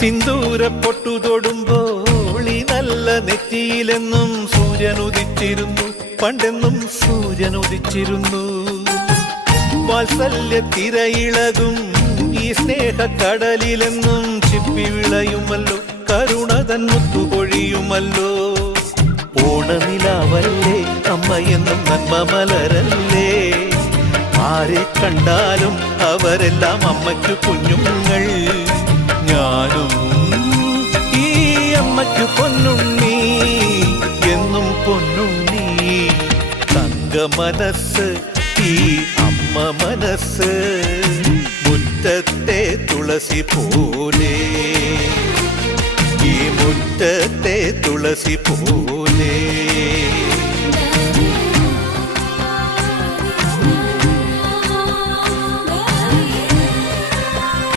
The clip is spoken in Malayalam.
സിന്ദൂര പൊട്ടു തൊടുമ്പോൾ ഈ നല്ല നെറ്റിയിലെന്നും സൂര്യൻ ഉദിച്ചിരുന്നു, പണ്ടെന്നും സൂര്യൻ ഉദിച്ചിരുന്നു. വാത്സല്യ തിരയിളകും ഈ സ്നേഹക്കടലിലെന്നും ചിപ്പി വിളയുമല്ലോ, കരുണ തൻ മുത്തുപൊഴിയുമല്ലോ. ഓണനിലാവല്ലേ അമ്മയെന്നും നന്മ മലരല്ലേ, ആരെ കണ്ടാലും അവരെല്ലാം അമ്മയ്ക്കു കുഞ്ഞുങ്ങൾ. ഞാനും ഈ അമ്മയ്ക്കു പൊന്നുണ്ണി, എന്നും പൊന്നുണ്ണി. തങ്ക മനസ്സ് ഈ അമ്മ മനസ്സ്, മുറ്റത്തെ തുളസി പോലെ, ഈ മുറ്റത്തെ തുളസി പോലെ.